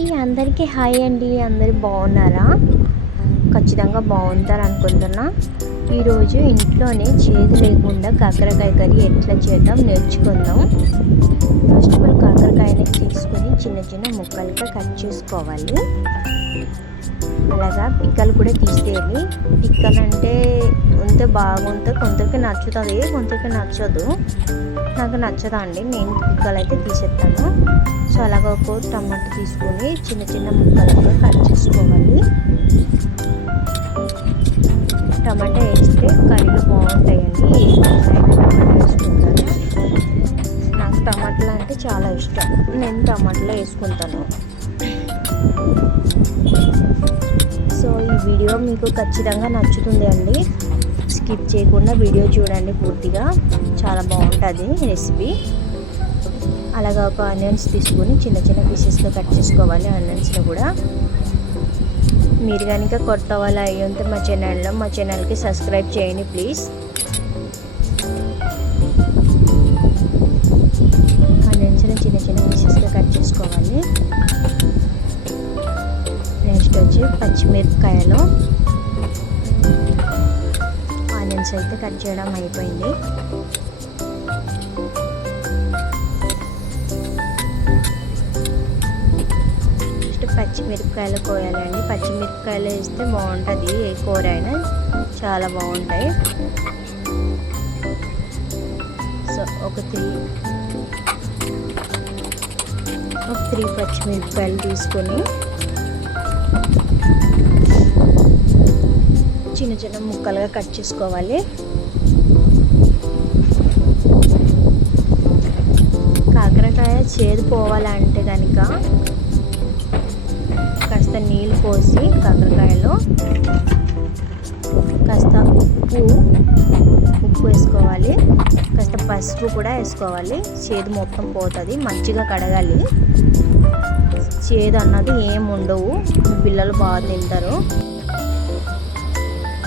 ఈ అందరికీ హాయ్ అండి. అందరు బాగున్నారా? ఖచ్చితంగా బాగుంటారు అనుకుంటున్నా ఈరోజు ఇంట్లోనే చేదు లేకుండా కాకరకాయ కర్రీ ఎట్లా చేద్దాం నేర్చుకుందాం. ఫస్ట్ ఆఫ్ ఆల్ కాకరకాయని తీసుకొని చిన్న చిన్న ముక్కలుగా కట్ చేసుకోవాలి. అలాగా పిక్కలు కూడా తీసేయాలి. పిక్కలు అంటే ఉంటే బాగుంటే కొంతకి నచ్చుతుంది కొంతకి నచ్చదు. నాకు నచ్చదా అండి నేను పిక్కలు అయితే తీసేస్తాను. సో అలాగ ఒక టమాటా తీసుకొని చిన్న చిన్న ముక్కలుగా కట్ చేసుకోవాలి. టమాటా వేస్తే కర్రీలు బాగుంటాయండి. టమాటా వేసుకుంటాను. నాకు టమాటాలు అంటే చాలా ఇష్టం. నేను టమాటాలో వేసుకుంటాను. సో ఈ వీడియో మీకు ఖచ్చితంగా నచ్చుతుంది అండి. స్కిప్ చేయకుండా వీడియో చూడండి పూర్తిగా. చాలా బాగుంటుంది రెసిపీ. అలాగా ఒక ఆనియన్స్ తీసుకొని చిన్న చిన్న పీసెస్లో కట్ చేసుకోవాలి ఆనియన్స్ని కూడా. మీరు కనుక కొత్త వాళ్ళు అయ్యి ఉంటే మా ఛానల్లో మా ఛానల్కి సబ్స్క్రైబ్ చేయండి ప్లీజ్. ఆనియన్స్ని చిన్న చిన్న పీసెస్లో కట్ చేసుకోవాలి. నెక్స్ట్ వచ్చి పచ్చిమిరపకాయలు ఆనియన్స్ అయితే కట్ చేయడం అయిపోయింది. నెక్స్ట్ పచ్చిమిరపకాయలు కోయాలండి. పచ్చిమిరపకాయలు వేస్తే బాగుంటుంది. ఏ కూర అయినా చాలా బాగుంటాయి. సో ఒక త్రీ ఒక త్రీ పచ్చిమిరపకాయలు తీసుకొని చిన్న చిన్న ముక్కలుగా కట్ చేసుకోవాలి. కాకరకాయ చేదు పోవాలంటే కనుక కాస్త నీళ్ళు పోసి కాకరకాయలో కాస్త ఉప్పు ఉప్పు వేసుకోవాలి. కాస్త పసుపు కూడా వేసుకోవాలి. చేదు మొత్తం పోతుంది మంచిగా కడగాలి. చేదు అన్నది ఏం ఉండవు పిల్లలు బాగా తింటారు.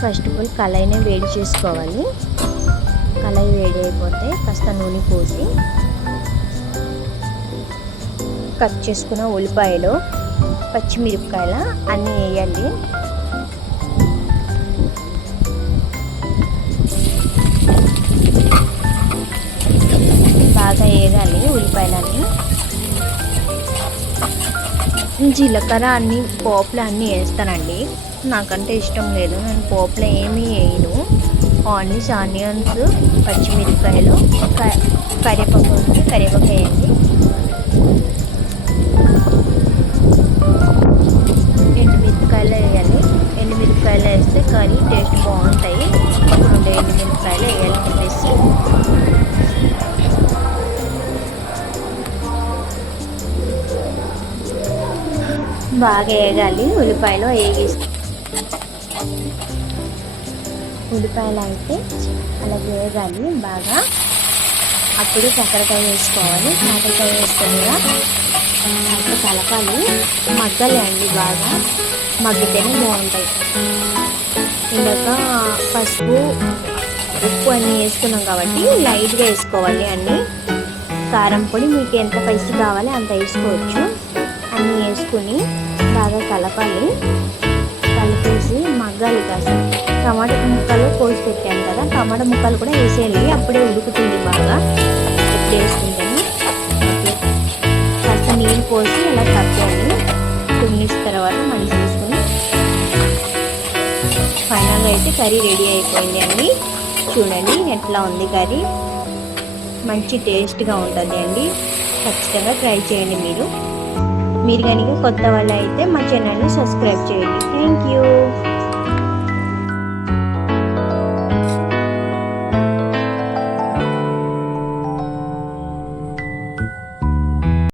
ఫస్ట్ ఆఫ్ ఆల్ కళాయినే వేడి చేసుకోవాలి. కళాయి వేడి అయిపోతే కాస్త నూనె పోసి కట్ చేసుకున్న ఉల్లిపాయలు పచ్చిమిరపకాయలు అన్నీ వేయాలి. బాగా వేయాలి ఉల్లిపాయలన్నీ. జీలకర్ర అన్ని పోపులు అన్నీ వేస్తానండి. నాకంటే ఇష్టం లేదు. నేను పోపులో ఏమీ వేయను. ఆనియన్స్ ఆనియన్స్ పచ్చిమిరపకాయలు కరివేపాకు కరివేపాకు వేయండి. ఎండుమిరపకాయలు వేయాలి. ఎండుమిరపకాయలు వేస్తే కర్రీ టేస్ట్ బాగుంటాయి. రెండు ఎండుమిరపకాయలు వేయాలి. చెప్పేసి బాగా వేగాలి. ఉల్లిపాయలు వేగిస్తే ఉల్లిపాయలు అయితే అలా వేగాలి బాగా. అప్పుడు కాకరకాయ వేసుకోవాలి. కాకరకాయ వేస్తే కూడా అప్పుడు కలపాలి. మగ్గాలి అండి బాగా. మగ్గితేనే బాగుంటాయి. ఇందాక పసుపు ఉప్పు అన్నీ వేసుకున్నాం కాబట్టి లైట్గా వేసుకోవాలి అన్నీ కారం పొడి మీకు ఎంత పైసి కావాలి అంత వేసుకోవచ్చు. అన్నీ వేసుకుని బాగా కలపాలి. కలిపేసి మగ్గాలి కాస్త. టమాటా ముక్కలు కోసి పెట్టాను కదా టమాటా ముక్కలు కూడా వేసేయాలి అప్పుడే ఉడుకుతుంది బాగా. ఇప్పుడు వేసుకుంటాను. కాస్త నీళ్ళు పోసి అలా కట్టేయాలి టూ మినిట్స్ తర్వాత మళ్ళీ వేసుకుని ఫైనల్గా అయితే కర్రీ రెడీ అయిపోయింది అండి. చూడండి ఎట్లా ఉంది కర్రీ. మంచి టేస్ట్గా ఉంటుంది అండి. ఖచ్చితంగా ట్రై చేయండి మీరు. మీరు కనుక కొత్త వాళ్ళు అయితే మా ఛానల్ని సబ్స్క్రైబ్ చేయండి. Thank you.